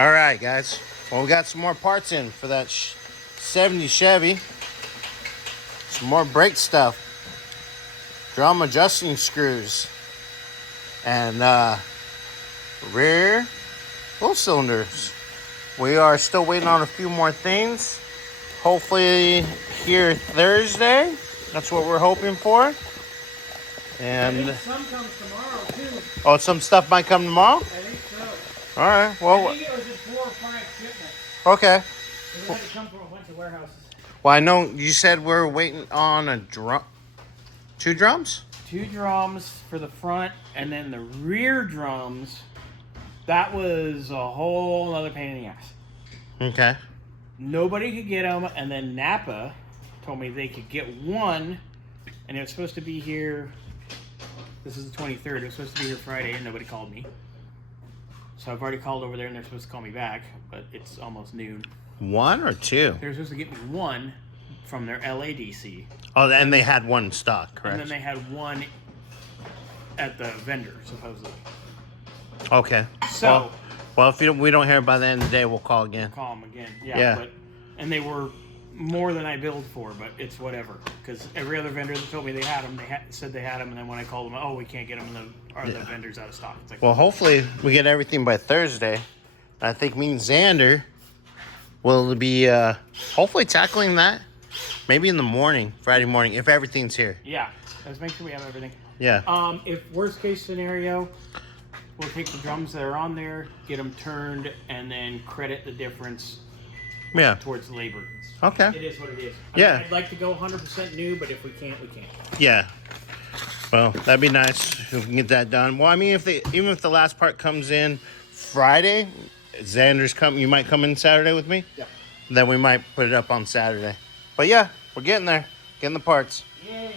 All right, guys. Well, we got some more parts in for that 70 Chevy. Some more brake stuff. Drum adjusting screws. And rear full cylinders. We are still waiting on a few more things. Hopefully here Thursday. That's what we're hoping for. And I think some comes tomorrow too. oh, some stuff might come tomorrow? I think so. All right. Well, I think it was just 4 or 5 shipments. okay. Because it had to come from a bunch of warehouses. Well, I know you said we're waiting on a drum. 2 drums? 2 drums for the front, and then the rear drums. That was a whole other pain in the ass. Okay. Nobody could get them, and then Napa told me they could get one, and it was supposed to be here. This is the 23rd. It was supposed to be here Friday, and nobody called me. So I've already called over there, and they're supposed to call me back, but it's almost noon. 1 or 2? They were supposed to get me one from their LADC. Oh, and they had one in stock, correct? And then they had one at the vendor, supposedly. Okay. So, well, if we don't hear by the end of the day, we'll call again. call them again. Yeah. Yeah. And they were more than I billed for, but it's whatever. Because every other vendor that told me they had them, said they had them, and then when I called them, oh, we can't get them, and the vendor's out of stock. It's like, Well, hopefully we get everything by Thursday. I think me and Xander will be hopefully tackling that maybe in the morning, Friday morning, if everything's here. yeah, let's make sure we have everything. Yeah. If worst case scenario, we'll take the drums that are on there, get them turned, and then credit the difference Yeah. towards labor. Okay. It is what it is. Yeah. I'd like to go 100% new, but if we can't, we can't. Yeah. Well, that'd be nice if we can get that done. Well, I mean, even if the last part comes in Friday, Xander's you might come in Saturday with me. Yeah. Then we might put it up on Saturday. But yeah, we're getting there, getting the parts. Yay.